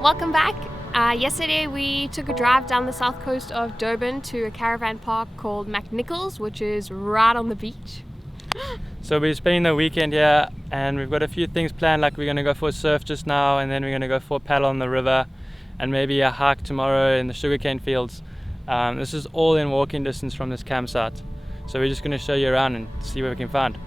Welcome back. Yesterday we took a drive down the south coast of Durban to a caravan park called Mac Nicol's, which is right on the beach. So we're spending the weekend here and we've got a few things planned, like we're going to go for a surf just now, and then we're going to go for a paddle on the river and maybe a hike tomorrow in the sugarcane fields. This is all in walking distance from this campsite. So we're just going to show you around and see what we can find.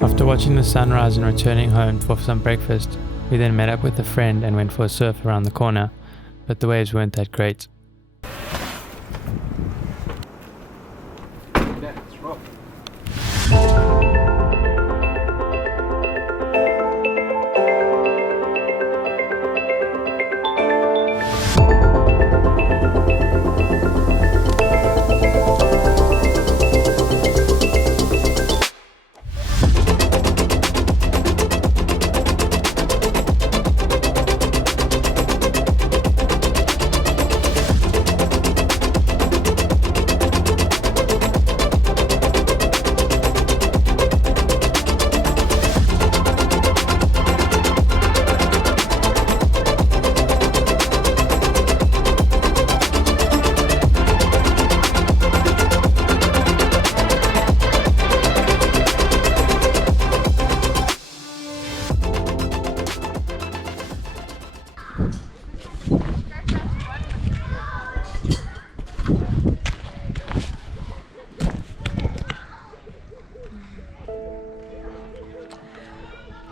After watching the sunrise and returning home for some breakfast, we then met up with a friend and went for a surf around the corner, but the waves weren't that great.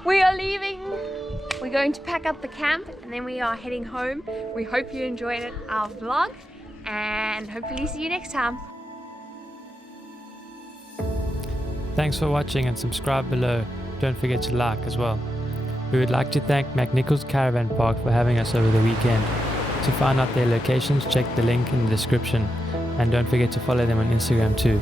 We are leaving. We're going to pack up the camp and then we are heading home. We hope you enjoyed our vlog and hopefully see you next time. Thanks for watching and subscribe below. Don't forget to like as well. We would like to thank Mac Nicol's Caravan Park for having us over the weekend. To find out their locations, check the link in the description, and don't forget to follow them on Instagram too.